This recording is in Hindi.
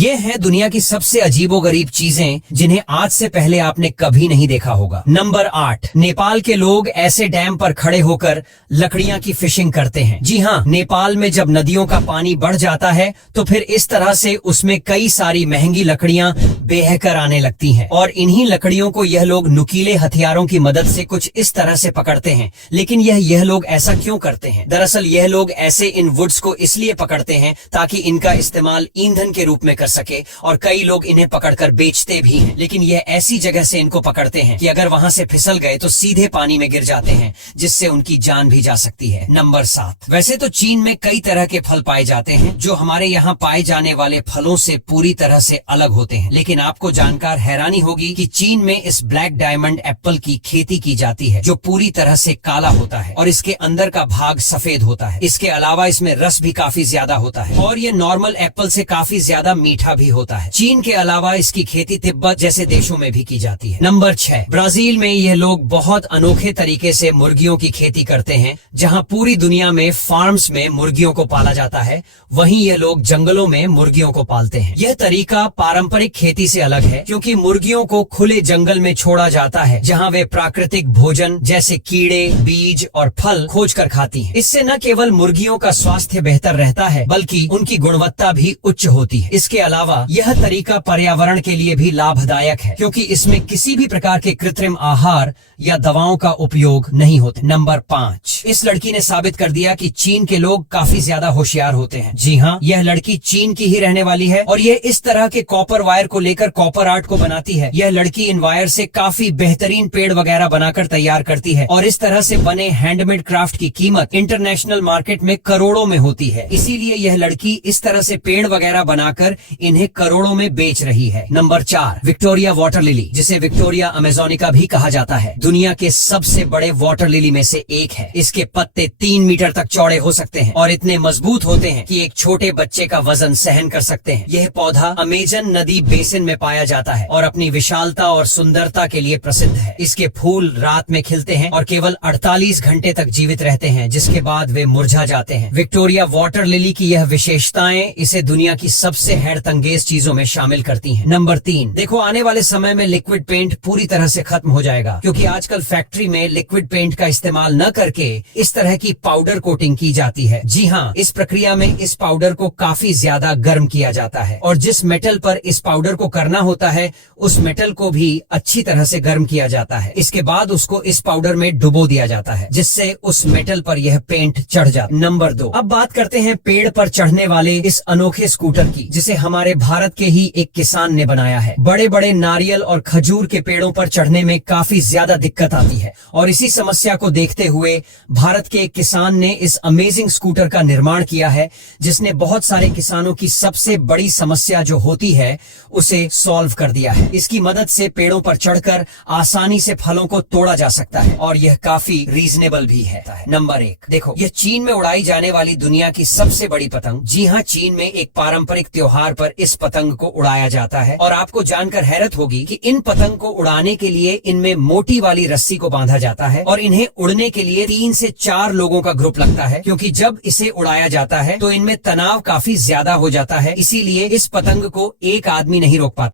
ये है दुनिया की सबसे अजीबोगरीब चीजें जिन्हें आज से पहले आपने कभी नहीं देखा होगा। नंबर 8, नेपाल के लोग ऐसे डैम पर खड़े होकर लकड़ियां की फिशिंग करते हैं। जी हाँ, नेपाल में जब नदियों का पानी बढ़ जाता है तो फिर इस तरह से उसमें कई सारी महंगी लकड़ियां बेहकर आने लगती हैं और इन्हीं लकड़ियों को यह लोग नुकीले हथियारों की मदद से कुछ इस तरह से पकड़ते हैं। लेकिन यह लोग ऐसा क्यों करते हैं? दरअसल यह लोग ऐसे इन वुड्स को इसलिए पकड़ते हैं ताकि इनका इस्तेमाल ईंधन के रूप में कर सके और कई लोग इन्हें पकड़कर बेचते भी हैं। लेकिन यह ऐसी जगह से इनको पकड़ते हैं कि अगर वहां से फिसल गए तो सीधे पानी में गिर जाते हैं, जिससे उनकी जान भी जा सकती है। नंबर 7, वैसे तो चीन में कई तरह के फल पाए जाते हैं जो हमारे यहाँ पाए जाने वाले फलों से पूरी तरह से अलग होते हैं। लेकिन आपको जानकर हैरानी होगी कि चीन में इस ब्लैक डायमंड एप्पल की खेती की जाती है जो पूरी तरह से काला होता है और इसके अंदर का भाग सफेद होता है। इसके अलावा इसमें रस भी काफी ज्यादा होता है और ये नॉर्मल एप्पल से काफी ज्यादा मीठा भी होता है। चीन के अलावा इसकी खेती तिब्बत जैसे देशों में भी की जाती है। नंबर 6, ब्राजील में यह लोग बहुत अनोखे तरीके से मुर्गियों की खेती करते हैं। जहां पूरी दुनिया में फार्म्स में मुर्गियों को पाला जाता है, वहीं यह लोग जंगलों में मुर्गियों को पालते हैं। यह तरीका पारंपरिक खेती से अलग है क्योंकि मुर्गियों को खुले जंगल में छोड़ा जाता है जहां वे प्राकृतिक भोजन जैसे कीड़े, बीज और फल खोज कर खाती हैं। इससे न केवल मुर्गियों का स्वास्थ्य बेहतर रहता है बल्कि उनकी गुणवत्ता भी उच्च होती है। इसके अलावा यह तरीका पर्यावरण के लिए भी लाभदायक है क्योंकि इसमें किसी भी प्रकार के कृत्रिम आहार या दवाओं का उपयोग नहीं होता। नंबर 5, इस लड़की ने साबित कर दिया कि चीन के लोग काफी ज्यादा होशियार होते हैं। जी हाँ, यह लड़की चीन की ही रहने वाली है और यह इस तरह के कॉपर वायर को लेकर कॉपर आर्ट को बनाती है। यह लड़की इन वायर से काफी बेहतरीन पेड़ वगैरह बनाकर तैयार करती है और इस तरह से बने हैंडमेड क्राफ्ट की कीमत इंटरनेशनल मार्केट में करोड़ों में होती है। इसीलिए यह लड़की इस तरह से पेड़ वगैरह बनाकर इन्हें करोड़ों में बेच रही है। नंबर 4, विक्टोरिया वाटर लिली, जिसे विक्टोरिया अमेजोनिका भी कहा जाता है, दुनिया के सबसे बड़े वाटर लिली में से एक है। इसके पत्ते 3 मीटर तक चौड़े हो सकते हैं और इतने मजबूत होते हैं कि एक छोटे बच्चे का वजन सहन कर सकते हैं। यह पौधा अमेजन नदी बेसिन में पाया जाता है और अपनी विशालता और सुंदरता के लिए प्रसिद्ध है। इसके फूल रात में खिलते हैं और केवल 48 घंटे तक जीवित रहते हैं, जिसके बाद वे मुरझा जाते हैं। विक्टोरिया वाटर लिली की यह विशेषताएं इसे दुनिया की सबसे हैरतअंगेज चीजों में शामिल करती हैं। नंबर 3, देखो आने वाले समय में लिक्विड पेंट पूरी तरह से खत्म हो जाएगा क्योंकि आजकल फैक्ट्री में लिक्विड पेंट का इस्तेमाल न करके इस तरह की पाउडर कोटिंग की जाती है। जी हाँ, इस प्रक्रिया में इस पाउडर को काफी ज्यादा गर्म किया जाता है और जिस मेटल पर इस पाउडर को करना होता है उस मेटल को भी अच्छी तरह से गर्म किया जाता है। इसके बाद उसको इस पाउडर में डुबो दिया जाता है जिससे उस मेटल पर यह पेंट चढ़ जाता है। नंबर 2, अब बात करते हैं पेड़ पर चढ़ने वाले इस अनोखे स्कूटर की, जिसे हमारे भारत के ही एक किसान ने बनाया है। बड़े बड़े नारियल और खजूर के पेड़ों पर चढ़ने में काफी ज्यादा दिक्कत आती है और इसी समस्या को देखते हुए भारत के एक किसान ने इस अमेजिंग स्कूटर का निर्माण किया है, जिसने बहुत सारे किसानों की सबसे बड़ी समस्या जो होती है उसे सॉल्व कर दिया है। इसकी मदद से पेड़ों पर चढ़कर आसानी से फलों को तोड़ा जा सकता है और यह काफी रीजनेबल भी है। नंबर 1, देखो यह चीन में उड़ाई जाने वाली दुनिया की सबसे बड़ी पतंग। जी हाँ, चीन में एक पारंपरिक त्योहार पर इस पतंग को उड़ाया जाता है और आपको जानकर हैरत होगी कि इन पतंग को उड़ाने के लिए इनमें मोटी वाली रस्सी को बांधा जाता है और इन्हें उड़ने के लिए 3 से 4 लोगों का ग्रुप लगता है क्योंकि जब इसे उड़ाया जाता है तो इनमें तनाव काफी ज्यादा हो जाता है। इसीलिए इस पतंग को एक आदमी नहीं रोक पाता।